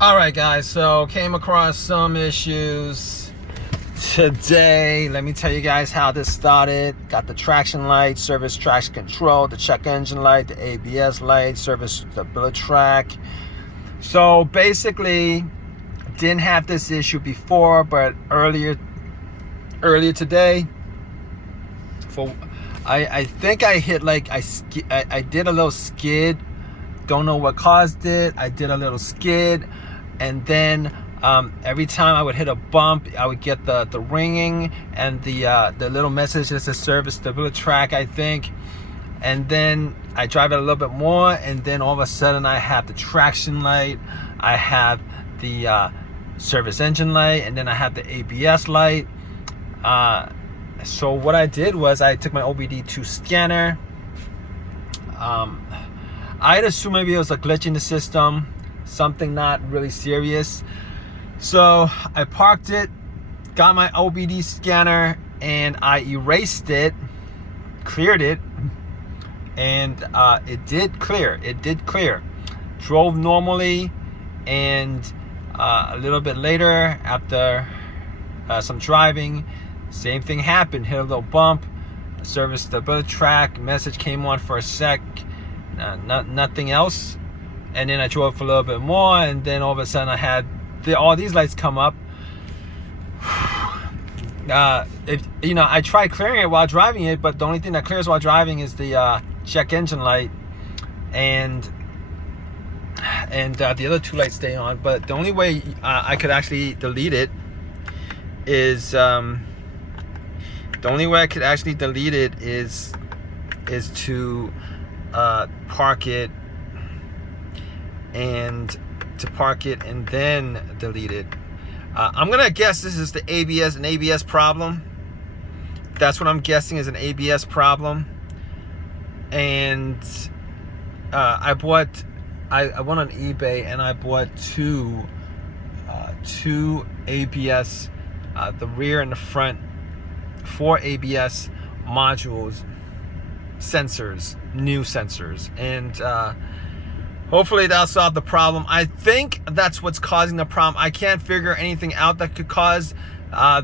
All right, guys, so came across some issues today. Let me tell you guys how this started. Got the traction light, service traction control, the check engine light, the ABS light, service stability track. So basically, didn't have this issue before, but earlier today, I think I hit I did a little skid. Don't know what caused it. I did a little skid, and then every time I would hit a bump, I would get the ringing and the little message that says service stability track, I think. And then I drive it a little bit more, and then all of a sudden I have the traction light, I have the service engine light, and then I have the ABS light. So what I did was I took my OBD2 scanner. I'd assume maybe it was a glitch in the system, something not really serious. So I parked it, got my OBD scanner, and I erased it, cleared it, and it did clear. Drove normally, and a little bit later, after some driving, same thing happened. Hit a little bump, service stability track message came on for a sec. Nothing else, and then I drove for a little bit more, and then all of a sudden I had all these lights come up. I tried clearing it while driving it, but the only thing that clears while driving is the check engine light, and the other two lights stay on. But the only way I could actually delete it is to park it and then delete it. I'm gonna guess this is an ABS problem. That's what I'm guessing is an ABS problem. And I went on eBay and I bought two ABS, the rear and the front, 4 ABS modules, new sensors, and hopefully that'll solve the problem. I think that's what's causing the problem. I can't figure anything out that could cause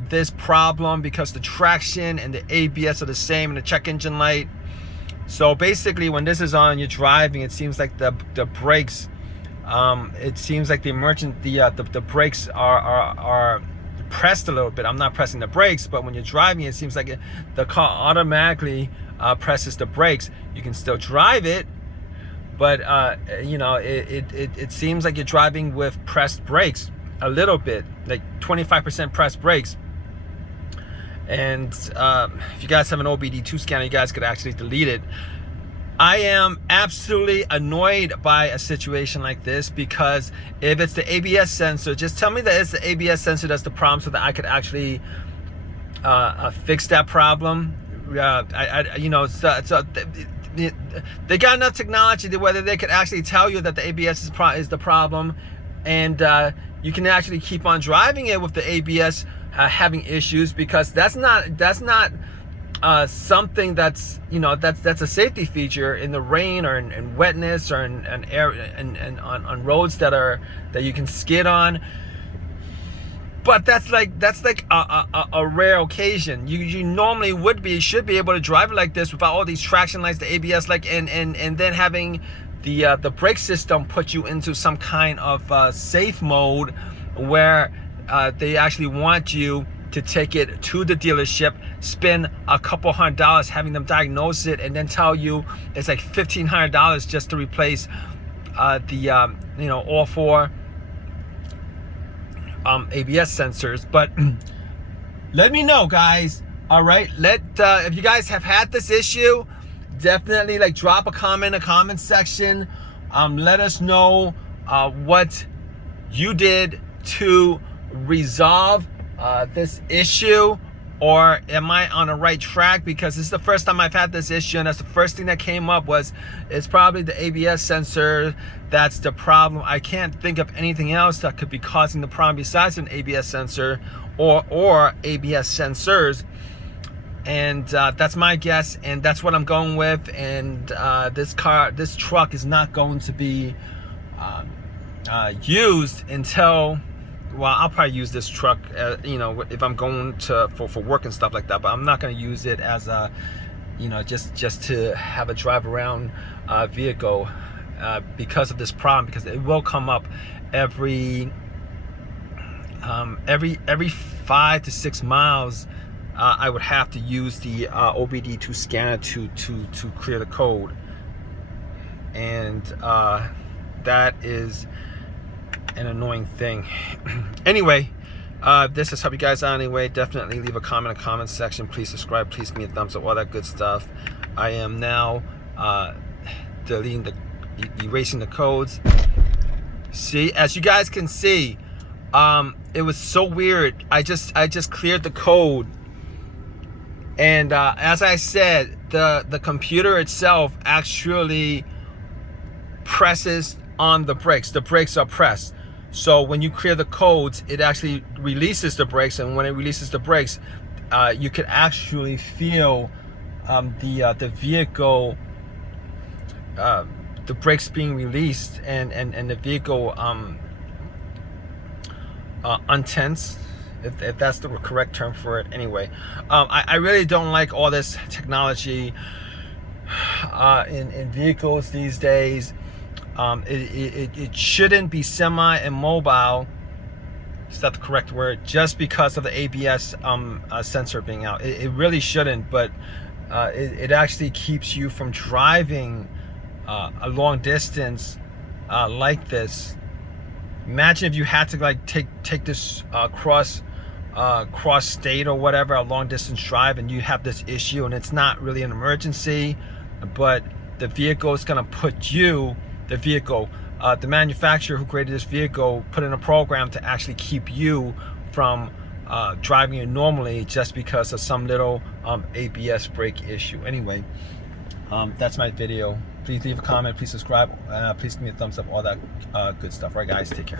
this problem, because the traction and the ABS are the same, and the check engine light. So basically, when this is on, you're driving, it seems like the brakes, it seems like the brakes are pressed a little bit. I'm not pressing the brakes, but when you're driving, it seems like the car automatically presses the brakes. You can still drive it, but it seems like you're driving with pressed brakes a little bit, like 25% pressed brakes. And if you guys have an OBD2 scanner, you guys could actually delete it. I am absolutely annoyed by a situation like this, because if it's the ABS sensor, just tell me that it's the ABS sensor that's the problem, so that I could actually fix that problem. They got enough technology to whether they could actually tell you that the ABS is the problem, and you can actually keep on driving it with the ABS having issues, because that's not something that's that's a safety feature in the rain or in wetness or in air and on roads that you can skid on. But that's like a rare occasion. You normally should be able to drive it like this without all these traction lights, the ABS, and then having the brake system put you into some kind of safe mode, where they actually want you to take it to the dealership, spend a couple $100 having them diagnose it, and then tell you it's like $1,500 just to replace all 4 ABS sensors. But let me know, guys. All right, if you guys have had this issue, definitely drop a comment in the comment section. Let us know what you did to resolve this issue, or am I on the right track? Because this is the first time I've had this issue, and that's the first thing that came up was it's probably the ABS sensor that's the problem. I can't think of anything else that could be causing the problem besides an ABS sensor or ABS sensors. And that's my guess, and that's what I'm going with. And this truck is not going to be used until, well, I'll probably use this truck, you know, if I'm going to for work and stuff like that. But I'm not going to use it as a, you know, just to have a drive around vehicle because of this problem. Because it will come up every 5 to 6 miles. I would have to use the OBD2 scanner to clear the code, and that is an annoying thing. Anyway, this has helped you guys out anyway. Definitely leave a comment in the comment section. Please subscribe, please give me a thumbs up, all that good stuff. I am now erasing the codes. See, as you guys can see, it was so weird. I just cleared the code, and as I said, the computer itself actually presses on the brakes. The brakes are pressed. So when you clear the codes, it actually releases the brakes, and when it releases the brakes, you could actually feel the vehicle, the brakes being released, and the vehicle untense, if that's the correct term for it. Anyway, I really don't like all this technology in vehicles these days. It shouldn't be semi-immobile, is that the correct word, just because of the ABS sensor being out. It really shouldn't, but it actually keeps you from driving a long distance like this. Imagine if you had to like take this cross state or whatever, a long distance drive, and you have this issue, and it's not really an emergency, but the vehicle is going to put you, the manufacturer who created this vehicle put in a program to actually keep you from driving it normally just because of some little ABS brake issue. Anyway, that's my video. Please leave a comment, please subscribe, please give me a thumbs up, all that good stuff. All right, guys, take care.